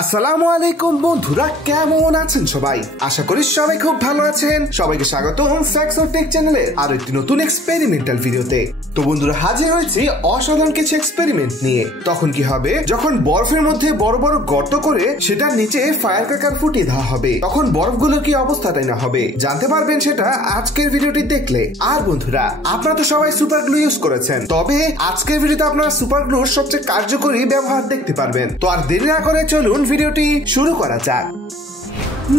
আসসালামু আলাইকুম বন্ধুরা, কেমন আছেন সবাই? আশা করি সবাই খুব ভালো আছেন। সবাইকে স্বাগতম FireCracker টেক চ্যানেলের আরো একটি নতুন এক্সপেরিমেন্টাল ভিডিওতে। তো বন্ধুরা, হাজির হয়েছি অসাধারণ কিছু এক্সপেরিমেন্ট নিয়ে। তখন কি হবে, যখন বরফের মধ্যে বড় বড় গর্ত করে সেটার নিচে ফায়ারক্র্যাকার ফুটিয়ে দেওয়া হবে, তখন বরফগুলোর কি অবস্থাটাই না হবে, জানতে পারবেন সেটা আজকের ভিডিওটি দেখলে। আর বন্ধুরা, আপনারা তো সবাই সুপার গ্লু ইউজ করেছেন, তবে আজকের ভিডিওতে আপনারা সুপার গ্লুর সবচেয়ে কার্যকরী ব্যবহার দেখতে পারবেন। তো আর দেরি না করে চলুন ভিডিওটি শুরু করা যাক।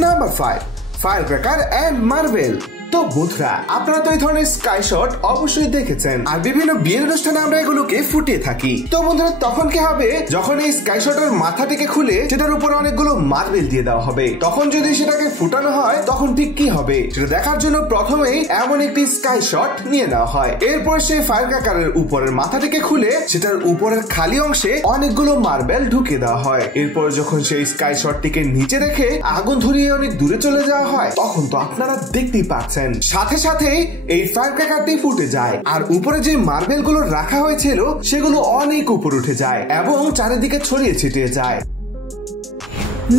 Number 5, firecracker and marble. তো বন্ধুরা, আপনারা তো এই ধরনের স্কাই শট অবশ্যই দেখেছেন, আর বিভিন্ন বিয়ের অনুষ্ঠানে আমরা এগুলোকে ফুটিয়ে থাকি। তো বন্ধুরা, তখন কি হবে, যখন এই স্কাই শটের মাথাটিকে খুলে সেটার উপরে অনেকগুলো মার্বেল দিয়ে দেওয়া হবে, তখন যদি সেটাকে ফুটানো হয় তখন ঠিক কি হবে সেটা দেখার জন্য প্রথমেই এমন একটি স্কাই শট নিয়ে নেওয়া হয়। এরপর সেই ফায়ারক্র্যাকারের উপরের মাথাটিকে খুলে সেটার উপরের খালি অংশে অনেকগুলো মার্বেল ঢুকিয়ে দেওয়া হয়। এরপর যখন সেই স্কাই শটটিকে নিচে রেখে আগুন ধরিয়ে অনেক দূরে চলে যাওয়া হয়, তখন তো আপনারা দেখতেই পাচ্ছেন সাথে সাথেই এই ফায়ারক্র্যাকারটি ফুটে যায়, আর উপরে যে মার্বেল গুলো রাখা হয়েছিল সেগুলো অনেক উপরে উঠে যায় এবং চারিদিকে ছড়িয়ে ছিটিয়ে যায়।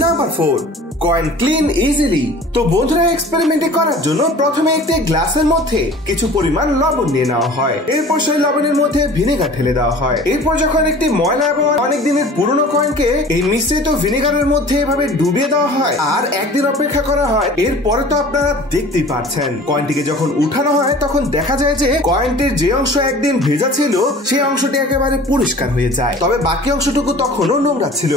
Number 4, coin clean easily. তো বন্ধুরা, এক্সপেরিমেন্ট করার জন্য প্রথমে একটি গ্লাসের মধ্যে কিছু পরিমাণ লবণ নিয়ে নেওয়া হয়। এরপর সেই লবণের মধ্যে ভিনেগার ঢেলে দেওয়া হয়। এরপর যখন একটি ময়লা এবং অনেক দিনের পুরনো কয়েনকে এই মিশ্রিত ভিনেগারের মধ্যে এভাবে ডুবিয়ে দেওয়া হয় আর একদিন অপেক্ষা করা হয়, এরপরে তো আপনারা দেখতেই পাচ্ছেন কয়েনটিকে যখন উঠানো হয় তখন দেখা যায় যে কয়েনটির যে অংশ একদিন ভেজা ছিল সেই অংশটি একেবারে পরিষ্কার হয়ে যায়, তবে বাকি অংশটুকু তখনও নোংরা ছিল।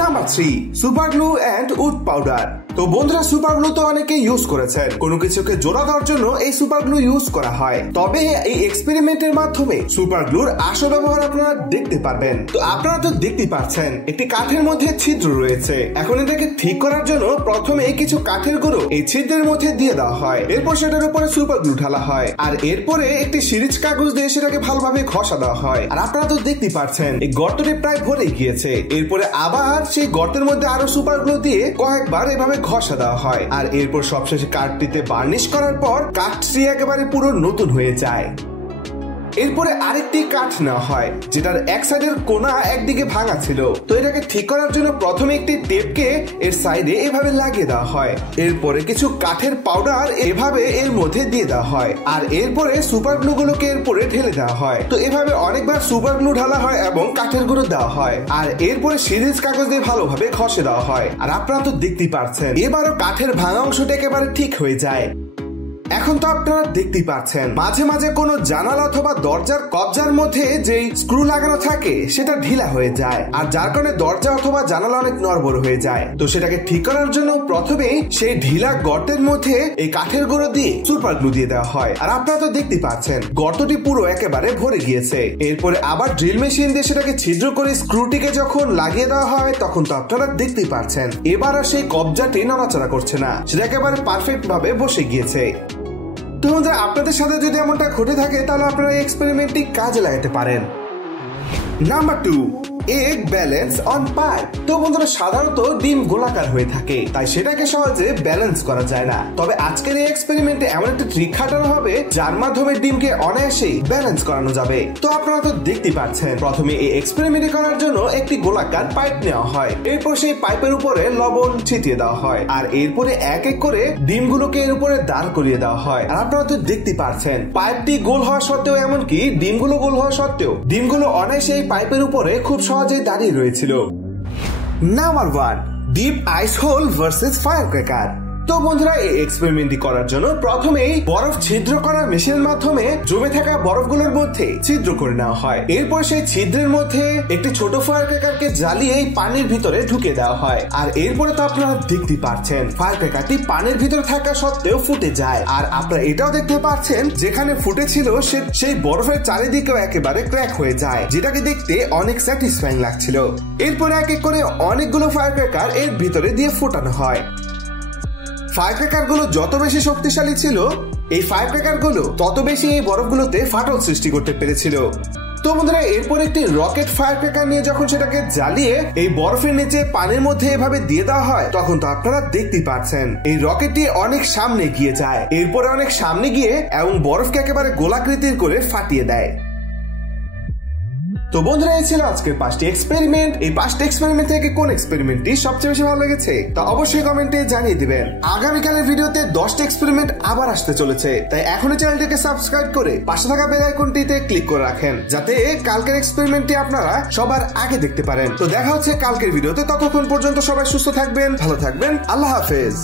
Number 3, super glue and wood powder. তো বন্ধুরা, সুপার গ্লু তো অনেকে ইউজ করেছেন, কোনো কিছুকে জোড়া দেওয়ার জন্য এই সুপার গ্লু ইউজ করা হয়। তবে এই এক্সপেরিমেন্টের মাধ্যমে সুপার গ্লুর আসল ব্যবহার আপনারা দেখতে পারবেন। তো আপনারা তো দেখতেই পাচ্ছেন একটি কাঠের মধ্যে ছিদ্র রয়েছে। এখন এটাকে ঠিক করার জন্য প্রথমে কিছু কাঠের গুঁড়ো এই ছিদ্রের মধ্যে দিয়ে দেওয়া হয়। এরপর সেটার উপরে সুপার গ্লু ঢালা হয়, আর এরপরে একটি সিরিজ কাগজ দিয়ে সেটাকে ভালোভাবে ঘষা দেওয়া হয়। আর আপনারা তো দেখতেই পাচ্ছেন এই গর্তটি প্রায় ভরে গিয়েছে। এরপরে আবার সেই গর্তের মধ্যে আরো সুপার গ্লু দিয়ে কয়েকবার এভাবে ঘষা দেওয়া হয়, আর এরপর সবশেষে কাঠটিতে বার্নিশ করার পর কাঠটি একেবারে পুরো নতুন হয়ে যায়। এরপরে আরেকটি কাঠ নেওয়া হয় যেটার এক সাইডের কোনা একদিকে ভাঙা ছিল। তো এটাকে ঠিক করার জন্য প্রথমে একটি টেপকে এর সাইডে এভাবে লাগিয়ে দেওয়া হয়। এরপরে কিছু কাঠের পাউডার এভাবে এর মধ্যে দিয়ে দেওয়া হয়, আর এরপরে সুপার গ্লু গুলোকে এরপরে ঢেলে দেওয়া হয়। তো এভাবে অনেকবার সুপার গ্লু ঢালা হয় এবং কাঠের গুঁড়ো দেওয়া হয়, আর এরপরে সিরিজ কাগজ দিয়ে ভালোভাবে ঘষে দেওয়া হয়। আর আপনারা তো দেখতেই পাচ্ছেন এবারও কাঠের ভাঙা অংশটা একেবারে ঠিক হয়ে যায়। এখন তো আপনারা দেখতেই পাচ্ছেন মাঝে মাঝে কোনো জানালা অথবা দরজার কবজার মধ্যে যেই স্ক্রু লাগানো থাকে সেটা ঢিলা হয়ে যায়, আর যার কারণে দরজা অথবা জানালা অনেক নড়বড় হয়ে যায়। তো সেটাকে ঠিক করার জন্য প্রথমেই সেই ঢিলা গর্তের মধ্যে এই কাঠের গুঁড়ো দিয়ে সুপার গ্লু দিয়ে দেওয়া হয়, আর আপনারা তো দেখতেই পাচ্ছেন গর্তটি পুরো একেবারে ভরে গিয়েছে। এরপরে আবার ড্রিল মেশিন দিয়ে সেটাকে ছিদ্র করে স্ক্রুটিকে যখন লাগিয়ে দেওয়া হয়, তখন তো আপনারা দেখতেই পাচ্ছেন এবার আর সেই কবজাটি নড়াচড়া করছে না, সেটা একেবারে পারফেক্ট ভাবে বসে গিয়েছে। তো বন্ধুরা, আপনাদের সাথে যদি এমনটা ঘটে থাকে তাহলে আপনারা এই এক্সপেরিমেন্টটি কাজে লাগাতে পারেন। Number 2, egg balance on pipe. তো বন্ধুরা, সাধারণত ডিম গোলাকার হয়ে থাকে, তাই সেটাকে সহজে ব্যালেন্স করা যায় না। তবে আজকের এই এক্সপেরিমেন্টে এমন একটা ট্রিক খাটানো হবে যার মাধ্যমে ডিমকে অনায়াসেই ব্যালেন্স করানো যাবে। তো আপনারা তো দেখতেই পাচ্ছেন প্রথমে এই এক্সপেরিমেন্ট করার জন্য একটি গোলাকার পাইপ নেওয়া হয়। এরপর সেই পাইপের উপরে লবণ ছিটিয়ে দেওয়া হয়, আর এরপরে এক এক করে ডিমগুলোকে এর উপরে দাঁড় করিয়ে দেওয়া হয়। আর আপনারা তো দেখতেই পাচ্ছেন পাইপটি গোল হওয়া সত্ত্বেও, এমনকি ডিমগুলো গোল হওয়া সত্ত্বেও ডিমগুলো অনায়াসে এই পাইপের উপরে খুব সহজেই দাঁড়িয়ে রয়েছিল। নাম্বার 1, ডিপ আইস হোল ভার্সেস ফায়ারক্র্যাকার। তো বন্ধুরা, এই এক্সপেরিমেন্টটি করার জন্য প্রথমেই বরফ ছিদ্র করার মেশিনের মাধ্যমে জমে থাকা বরফগুলোর মধ্যে ছিদ্র করে নেওয়া হয়। এরপর সেই ছিদ্রের মধ্যে একটি ছোট ফায়ারক্র্যাকারকে জ্বালিয়ে পানির ভিতরে ঢুকে দেওয়া হয়, আর এরপরে তো আপনারা দেখতেই পাচ্ছেন ফায়ারক্র্যাকারটি পানির ভিতরে থাকা সত্ত্বেও ফুটে যায়। আর আপনারা এটাও দেখতে পাচ্ছেন যেখানে ফুটেছিল সেই বরফের চারিদিকেও একেবারে ক্র্যাক হয়ে যায়, যেটাকে দেখতে অনেক স্যাটিসফাইং লাগছিল। এরপরে এক এক করে অনেকগুলো ফায়ারক্র্যাকার এর ভিতরে দিয়ে ফোটানো হয়। ফায়ারক্র্যাকার গুলো যত বেশি শক্তিশালী ছিল, এই ফায়ারক্র্যাকার গুলো তত বেশি এই বরফগুলোতে ফাটল সৃষ্টি করতে পেরেছিল। তো বন্ধুরা, এরপর একটি রকেট ফায়ারক্র্যাকার নিয়ে যখন সেটাকে জ্বালিয়ে এই বরফের নিচে পানির মধ্যে এভাবে দিয়ে দেওয়া হয়, তখন তো আপনারা দেখতেই পাচ্ছেন এই রকেটটি অনেক সামনে গিয়ে যায়। এরপরে অনেক সামনে গিয়ে এবং বরফকে একেবারে গোলাকৃতির করে ফাটিয়ে দেয়। তো বন্ধুরা, এই ছিল আজকের 5টি এক্সপেরিমেন্ট। এই 5টি এক্সপেরিমেন্ট থেকে কোন এক্সপেরিমেন্টটি সবচেয়ে বেশি ভালো লেগেছে তা অবশ্যই কমেন্টে জানিয়ে দিবেন। আগামীকালের ভিডিওতে 10টি এক্সপেরিমেন্ট আবার আসতে চলেছে, তাই এখনই চ্যানেলটিকে সাবস্ক্রাইব করে পাশে থাকা বেল আইকনটিতে ক্লিক করে রাখেন, যাতে কালকের এক্সপেরিমেন্টটি আপনারা সবার আগে দেখতে পারেন। তো দেখা হচ্ছে কালকের ভিডিওতে, ততক্ষণ পর্যন্ত সবাই সুস্থ থাকবেন, ভালো থাকবেন, আল্লাহ হাফেজ।